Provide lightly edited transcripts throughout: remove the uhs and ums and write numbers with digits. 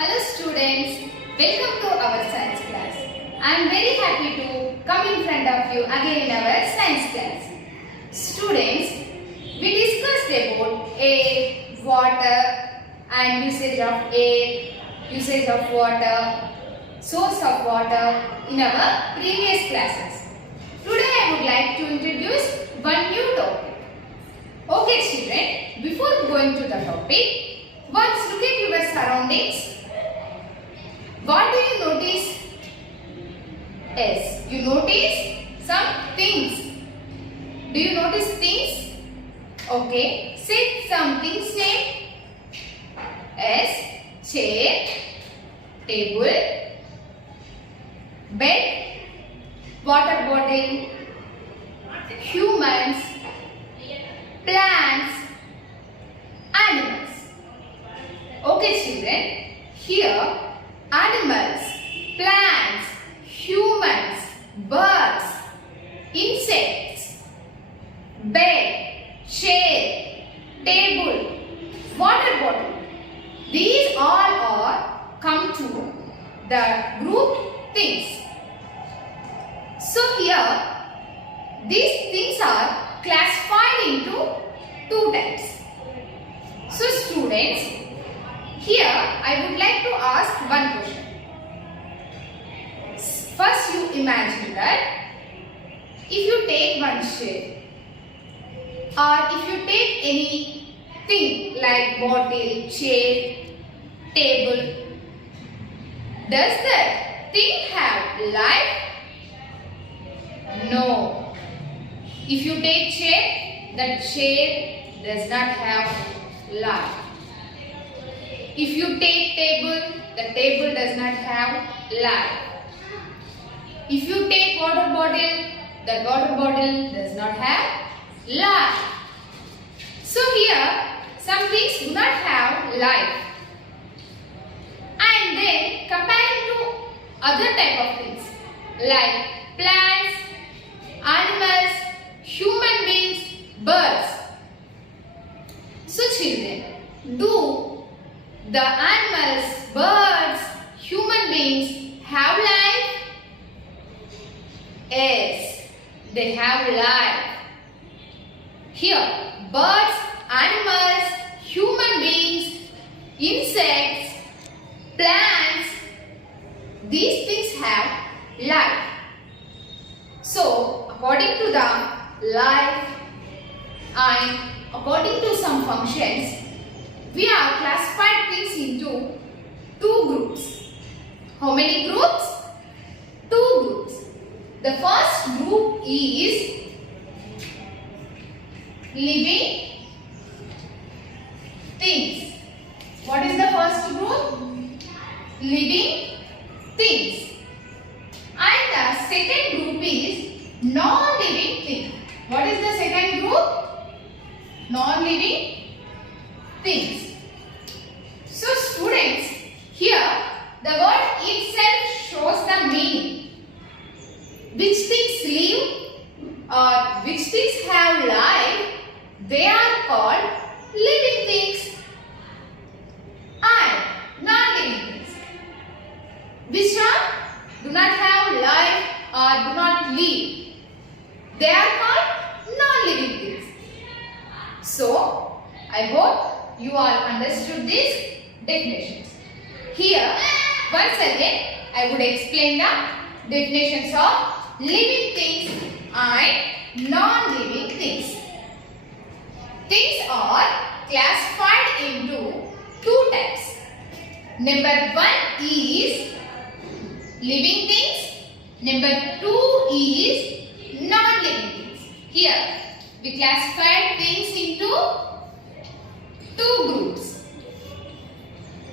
Hello students, welcome to our science class. I am very happy to come in front of you again in our science class. Students, we discussed about air, water and usage of air, usage of water, source of water in our previous classes. Today I would like to introduce one new topic. Okay children, before going to the topic, once look at your surroundings. What do you notice? Yes, you notice some things. Do you notice things? Okay, say some things name. Yes, chair, table, bed, water bottle, humans, plants, animals. Okay children, here animals, plants, humans, birds, insects, bed, chair, table, water bottle. These all are come to the group things. So here these things are classified into two types. So students, here I would like to ask one question. First you imagine that if you take one shape or if you take anything like bottle, chair, table, does that thing have life? No. If you take chair, that chair does not have life. If you take table, the table does not have life. If you take water bottle, the water bottle does not have life. So here, some things do not have life. And then comparing to other type of things like plants, animals, human beings, birds. So children, do the animals, birds, human beings have life? Yes, they have life. Here, birds, animals, human beings, insects, plants, these things have life. So, according to the life and according to some functions, we have classified things into two groups. How many groups? Two groups. The first group is living things. What is the first group? Living things. And the second group is non-living things. What is the second group? Non-living things. So students, here the word itself shows the meaning. Which things live or which things have life, they are called living things and non-living things. Which do not have life or do not live, they are called non-living things. So, I hope you all understood these definitions. Here, once again, I would explain the definitions of living things and non-living things. Things are classified into two types. Number one is living things. Number two is non-living things. Here, we classified things into two groups.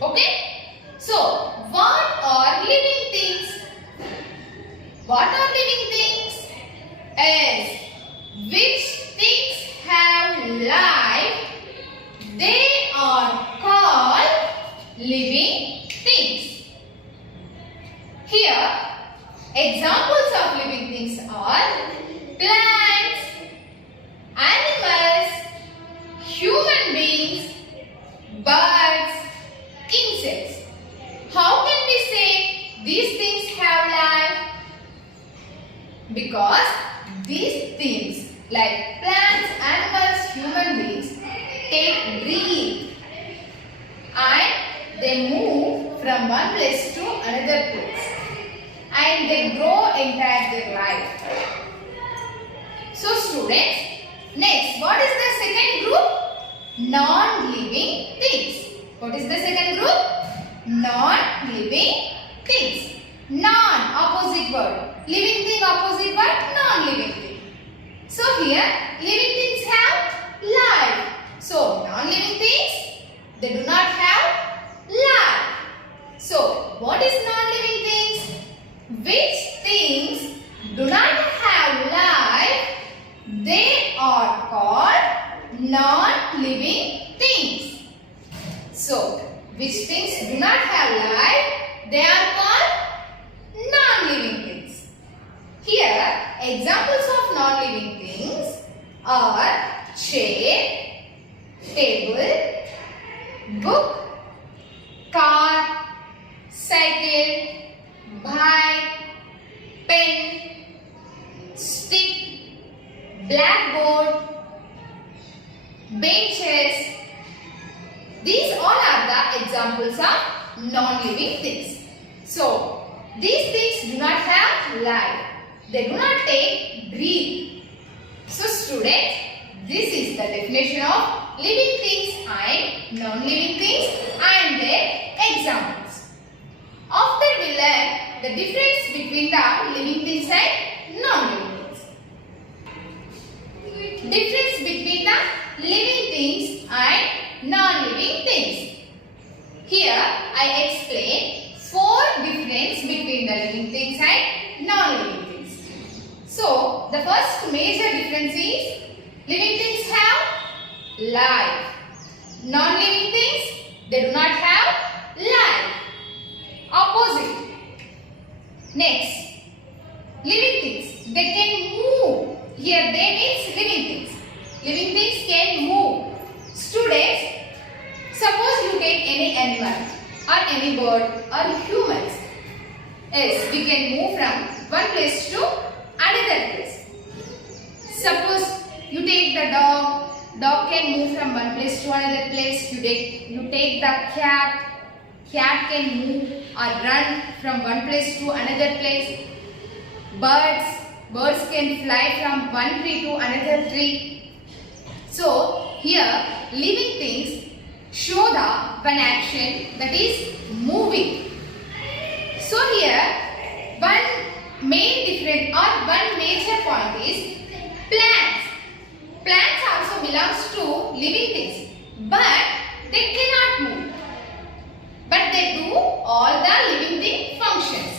Okay? So, what are living things? What are living things? Yes, which things have life, they are called living things. Here, examples of living things are plants, animals, human beings, birds, insects. Because these things like plants, animals, human beings take breathe and they move from one place to another place and they grow entire their life. So students, next what is the second group? Non-living things. What is the second group? Non-living things. Non opposite word. Living thing opposite word, non-living thing. So here living things have life. So non-living things, they do not have life. So what is non-living things? Which things do not have life, they are called non-living things. So which things do not have life, they are called non-living things. Here examples of non-living things are chair, table, book, car, cycle, bike, pen, stick, blackboard, benches. These all are the examples of non-living things. So these things do not have life. They do not take breath. So students, this is the definition of living things and non-living things and their examples. After we learn the difference between the living things and non-living things. Difference between the living things and non-living things. Here I explain 4 difference between the living things and non-living things. So the first major difference is living things have life. Non-living things, they do not have life. Opposite. Next, living things, they can move. Here they means living things. Living things can move. Students, suppose you take any animal or any bird or humans. Yes, we can move from one place to another place. Suppose you take the dog. Dog can move from one place to another place. You take the cat. Cat can move or run from one place to another place. Birds can fly from one tree to another tree. So here living things show the one action, that is moving. So here one main difference or one major point is plants. Plants also belongs to living things, but they cannot move. But they do all the living thing functions.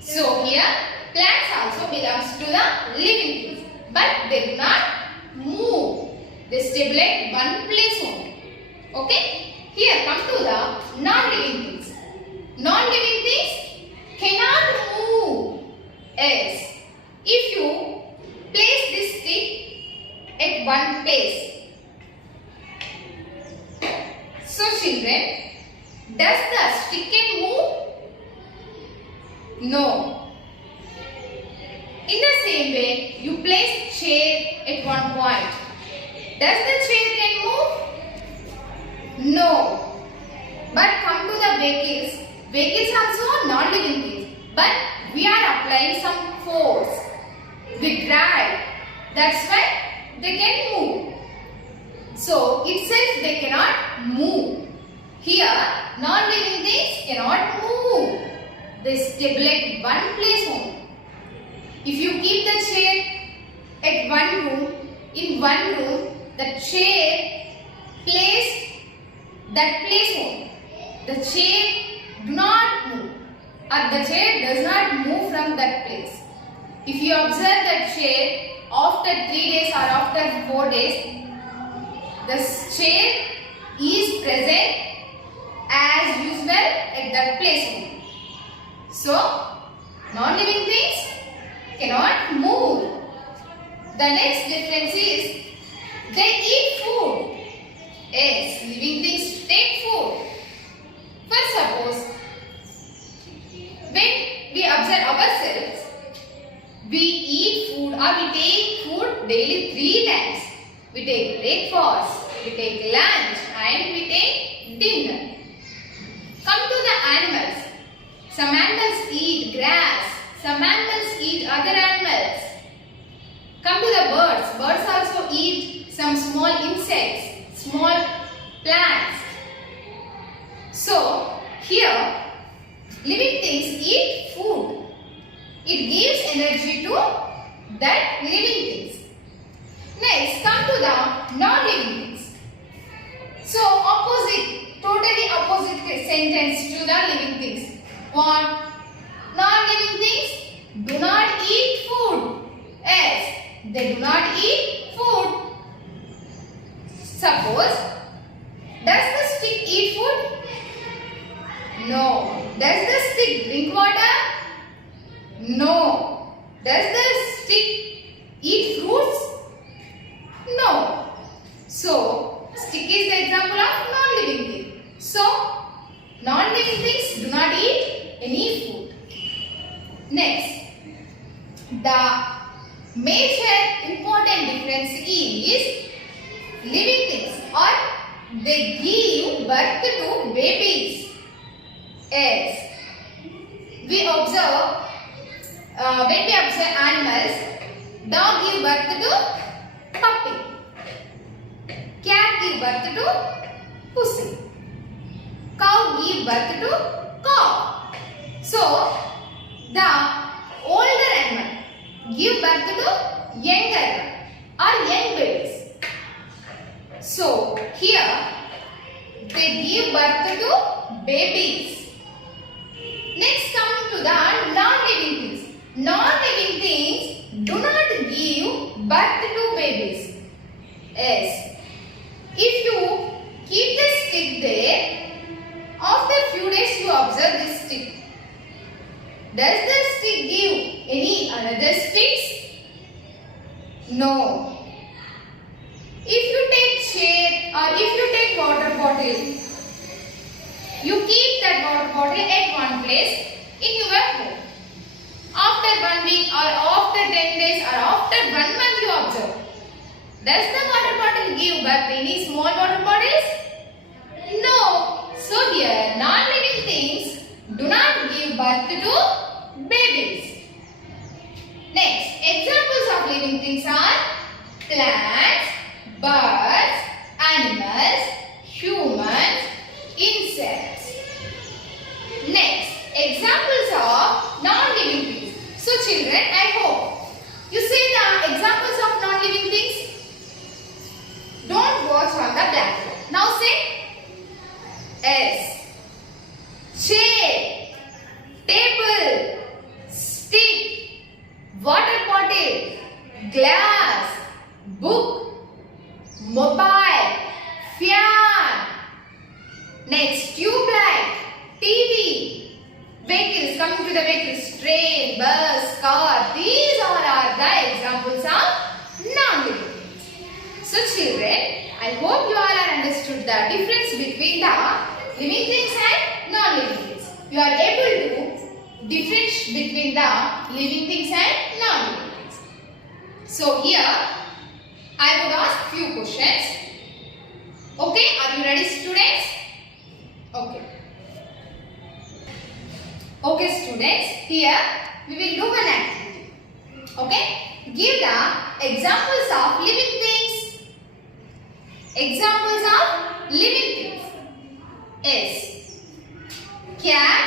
So here plants also belongs to the living things, but they do not move. They stabilize one place only. Okay? Here come to the non-living things. Non-living things cannot move. Yes. If you place this stick at one place. So children, does the stick can move? No. In the same way, you place chair at one point. Does the chair can move? No. But come to the vehicles. Vehicles also non-living things. But we are applying some force. We drive. That's why they can move. So itself they cannot move. Here non-living things cannot move. They stabilize one place only. If you keep the chair at one room, in one room, the chair placed that place only. The chair do not move, or the chair does not move from that place. If you observe that chair after 3 days or after 4 days, the chair is present as usual at that place only. So, non-living things cannot move. The next difference is they eat food. Yes, living things take food. For suppose, when we observe ourselves, we eat food daily 3 times. We take breakfast, we take lunch and we take dinner. Come to the animals. Some animals eat grass, some animals eat other animals. Come to the birds. Birds also eat some small insects, small plants. So, here, living things eat food. It gives energy to that living things. Next, come to the non-living things. So, totally opposite sentence to the living things. What? Non-living things do not eat food. Yes, they do not eat food. Suppose, does the stick eat food? No. Does the stick drink water? No. Does the stick eat fruits? No. So, stick is the example of non-living thing. So, non-living things do not eat any food. Next, the major important difference is living things or they give birth to babies. Yes. When we observe animals, dog give birth to puppy. Cat give birth to pussy. Cow give birth to cow. So, the older animal give birth to younger or young babies. So, here they give birth to babies. Next, coming to the non-living things. Non-living things do not give birth to babies. Yes. If you keep the stick there, after few days you observe this stick. Does the stick give any another sticks? No. If you take chair or if you take water bottle, you keep that water bottle at one place in your home. After 1 week or after 10 days or after 1 month you observe. Does the water bottle give birth to any small water bottles? No. So here non-living things do not give birth to babies. Next, examples of living things are plants, birds, animals, humans, insects. Next, examples of non-living things. So children, I hope you see the examples of non-living things. Don't watch on the blackboard. Now say S. Chair, table, stick, water bottle, glass, book, mobile, fan. Next, tube light, TV, vehicles. Coming to the vehicles, train, bus, car. These all are the examples of non-living things. So children, I hope you all are understood the difference between the living things and non-living things. You are able to differentiate between the living things and non-living things. So here, I would ask few questions. Okay, are you ready students? Okay. Okay students, here we will do one activity. Okay, give the examples of living things. Examples of living things. S. Cat.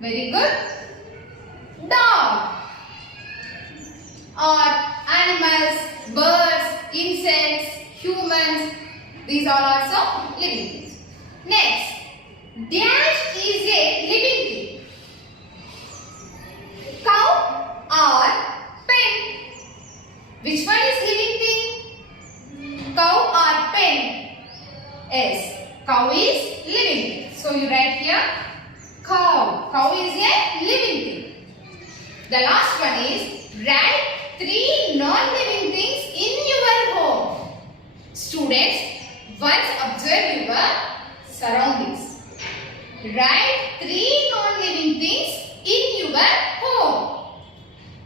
Very good. Dog. Or animals, birds, insects, humans. These are also living things. Next. Dash is a living thing. Cow or pen. Which one is living thing? Cow or pen? Yes, cow is living thing. So you write here cow. Cow is a living thing. The last one is write 3 non-living things in your home. Students, once observe your surroundings. Write 3 non-living things in your home.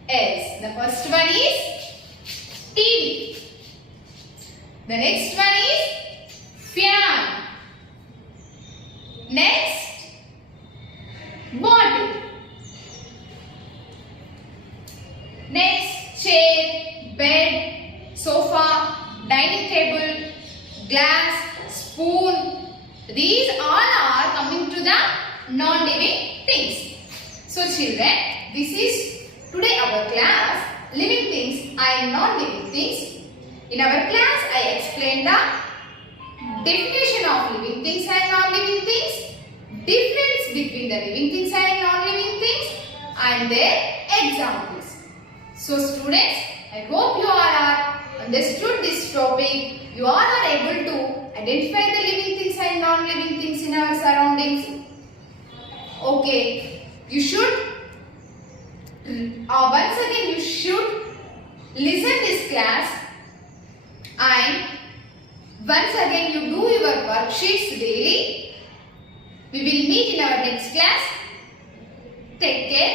Yes, the first one is The next one is fan. Next, bottle. Next, chair, bed, sofa, dining table, glass, spoon. These all are coming to the non-living things. So children, this is today our class, living things and non-living things. In our class, I explained the definition of living things and non-living things, difference between the living things and non-living things, and their examples. So students, I hope you all are understood this topic. You all are able to identify the living things and non-living things in our surroundings. Okay, you should once again you should listen this class, and once again you do your worksheets daily. We will meet in our next class. Take care.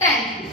Thank you.